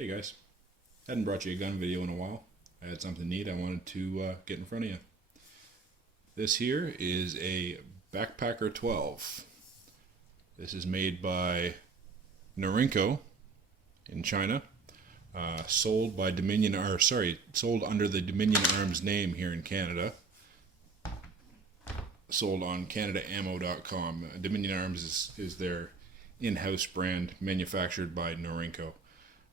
Hey guys, hadn't brought you a gun video in a while. I had something neat I wanted to get in front of you. This here is a Backpacker 12. This is made by Norinco in China. Sold by sold under the Dominion Arms name here in Canada. Sold on CanadaAmmo.com. Dominion Arms is their in-house brand, manufactured by Norinco.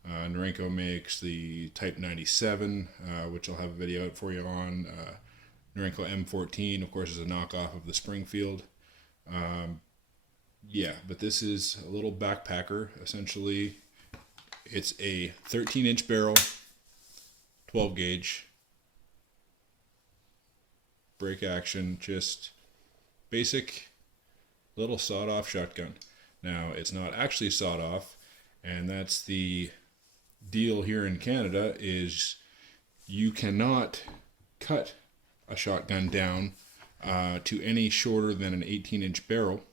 Norinco makes the Type 97, which I'll have a video out for you on. Norinco M14, of course, is a knockoff of the Springfield. But this is a little backpacker. Essentially, it's a 13-inch barrel, 12 gauge, break action, just basic little sawed-off shotgun. Now, it's not actually sawed off, and that's the deal here in Canada, is you cannot cut a shotgun down to any shorter than an 18-inch barrel,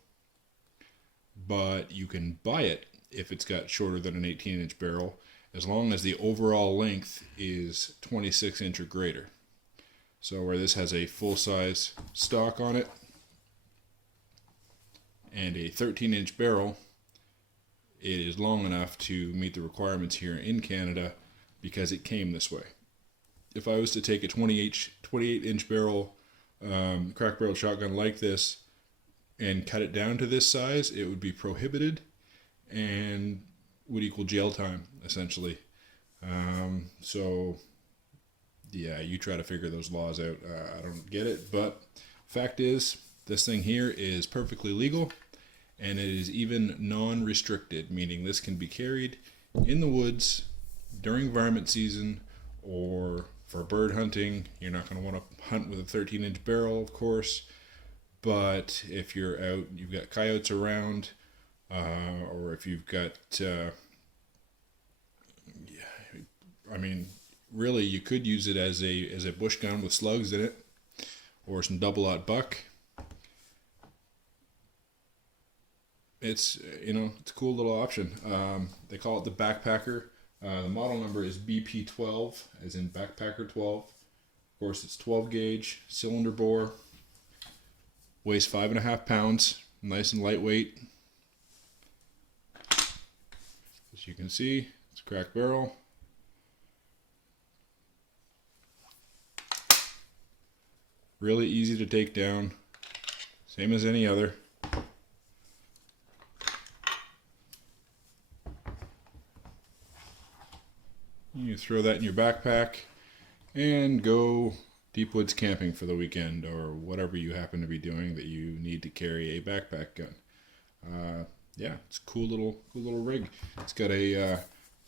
but you can buy it if it's got shorter than an 18-inch barrel, as long as the overall length is 26-inch or greater. So where this has a full-size stock on it and a 13-inch barrel, it is long enough to meet the requirements here in Canada because it came this way. If I was to take a 28-inch barrel, crack barrel shotgun like this and cut it down to this size, it would be prohibited and would equal jail time, essentially. You try to figure those laws out. I don't get it, but fact is, this thing here is perfectly legal, and it is even non-restricted, meaning this can be carried in the woods during varmint season or for bird hunting. You're not going to want to hunt with a 13-inch barrel, of course, but if you're out, you've got coyotes around, or if you've got, really you could use it as a bush gun with slugs in it, or some double-aught buck. It's a cool little option. They call it the Backpacker. The model number is BP12, as in Backpacker 12. Of course, it's 12 gauge, cylinder bore, weighs 5.5 pounds, nice and lightweight. As you can see, it's a cracked barrel. Really easy to take down, same as any other. You throw that in your backpack and go deep woods camping for the weekend, or whatever you happen to be doing that you need to carry a backpack gun. It's a cool little rig. It's got a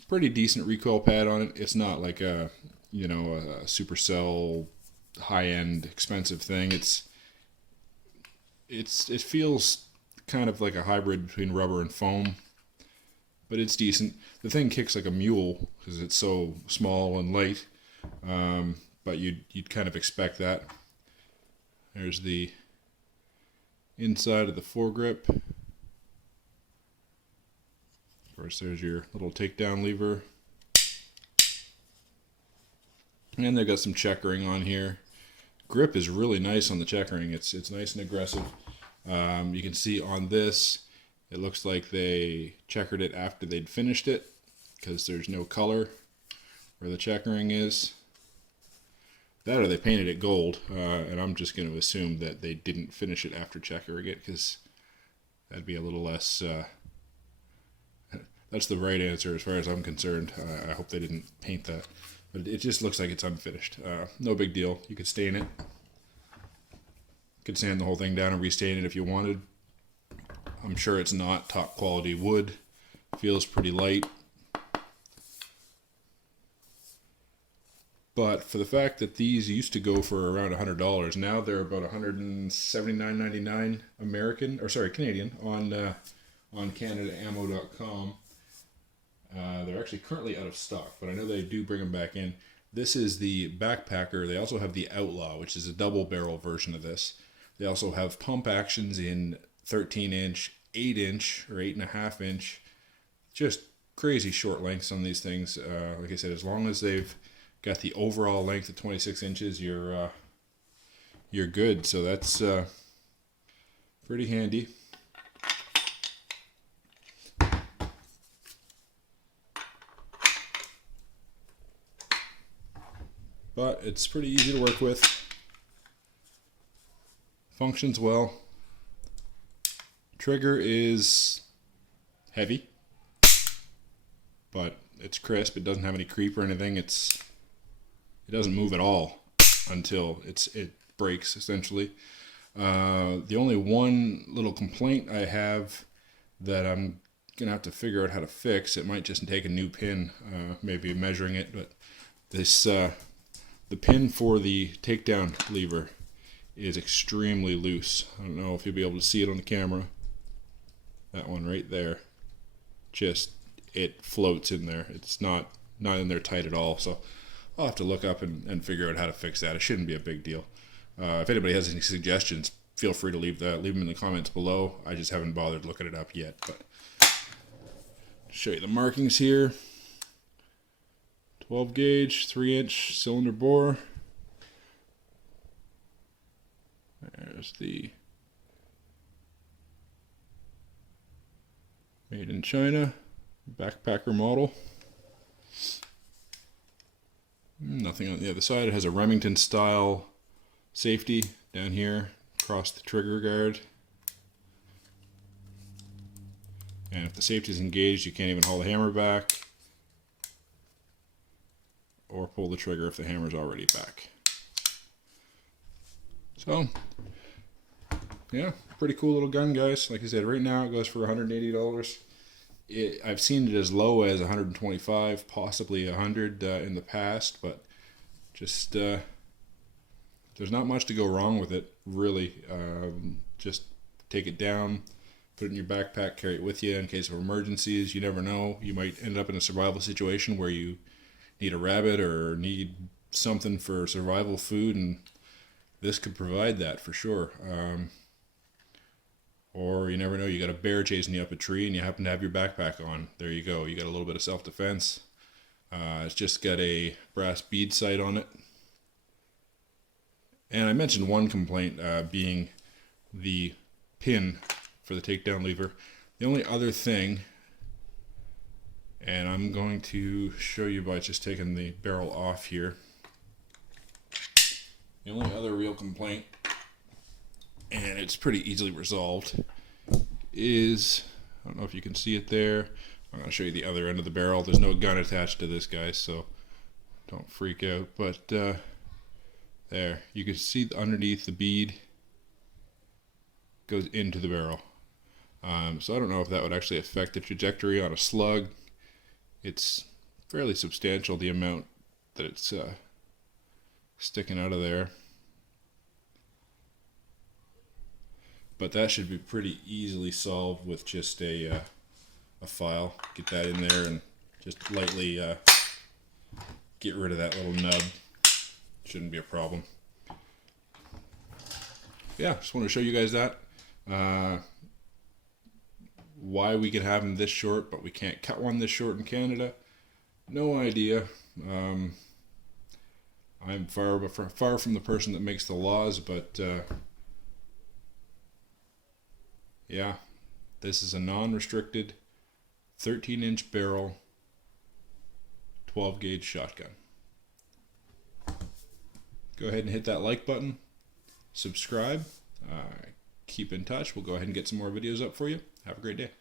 pretty decent recoil pad on it. It's not like a Supercell high-end expensive thing. It feels kind of like a hybrid between rubber and foam, but it's decent. The thing kicks like a mule because it's so small and light, but you'd kind of expect that. There's the inside of the foregrip. Of course, there's your little takedown lever, and they've got some checkering on here. Grip is really nice on the checkering. It's nice and aggressive. You can see on this, it looks like they checkered it after they'd finished it, because there's no color where the checkering is. That, or they painted it gold, and I'm just going to assume that they didn't finish it after checkering it, because that'd be a little less... that's the right answer as far as I'm concerned. I hope they didn't paint that. But it just looks like it's unfinished. No big deal. You could stain it. Could sand the whole thing down and restain it if you wanted. I'm sure it's not top quality wood. Feels pretty light. But for the fact that these used to go for around $100, now they're about $179.99 Canadian on CanadaAmmo.com. They're actually currently out of stock, but I know they do bring them back in. This is the Backpacker. They also have the Outlaw, which is a double barrel version of this. They also have pump actions in 13-inch, 8-inch, or 8.5-inch. Just crazy short lengths on these things. Like I said, as long as they've got the overall length of 26 inches, you're good. So that's pretty handy. But it's pretty easy to work with. Functions well. Trigger is heavy, but it's crisp. It doesn't have any creep or anything. It doesn't move at all until it breaks, essentially. The only one little complaint I have that I'm gonna have to figure out how to fix, it might just take a new pin, maybe measuring it, but this the pin for the takedown lever is extremely loose. I don't know if you'll be able to see it on the camera. That one right there, just it floats in there. It's not in there tight at all. So I'll have to look up and figure out how to fix that. It shouldn't be a big deal. If anybody has any suggestions, feel free to leave them in the comments below. I just haven't bothered looking it up yet. But show you the markings here. 12 gauge, 3-inch cylinder bore. There's the made in China backpacker model. Nothing on the other side. It has a Remington style safety down here across the trigger guard. And if the safety is engaged, you can't even haul the hammer back or pull the trigger if the hammer's already back. So, yeah, pretty cool little gun, guys. Like I said, right now it goes for $180. I've seen it as low as $125, possibly $100 in the past, but just there's not much to go wrong with it, really. Just take it down, put it in your backpack, carry it with you in case of emergencies. You never know. You might end up in a survival situation where you need a rabbit or need something for survival food, and this could provide that for sure. Or you never know, you got a bear chasing you up a tree and you happen to have your backpack on. There you go. You got a little bit of self-defense. It's just got a brass bead sight on it. And I mentioned one complaint being the pin for the takedown lever. The only other thing, and I'm going to show you by just taking the barrel off here. The only other real complaint, and it's pretty easily resolved, is, I don't know if you can see it there. I'm going to show you the other end of the barrel. There's no gun attached to this, guys, so don't freak out. But there, you can see underneath the bead goes into the barrel. So I don't know if that would actually affect the trajectory on a slug. It's fairly substantial, the amount that it's sticking out of there. But that should be pretty easily solved with just a file. Get that in there and just lightly get rid of that little nub. Shouldn't be a problem. Yeah, just want to show you guys that. Why we can have them this short, but we can't cut one this short in Canada, no idea. I'm far from the person that makes the laws, but yeah, this is a non-restricted 13-inch barrel 12 gauge shotgun. Go ahead and hit that like button, subscribe, keep in touch. We'll go ahead and get some more videos up for you. Have a great day.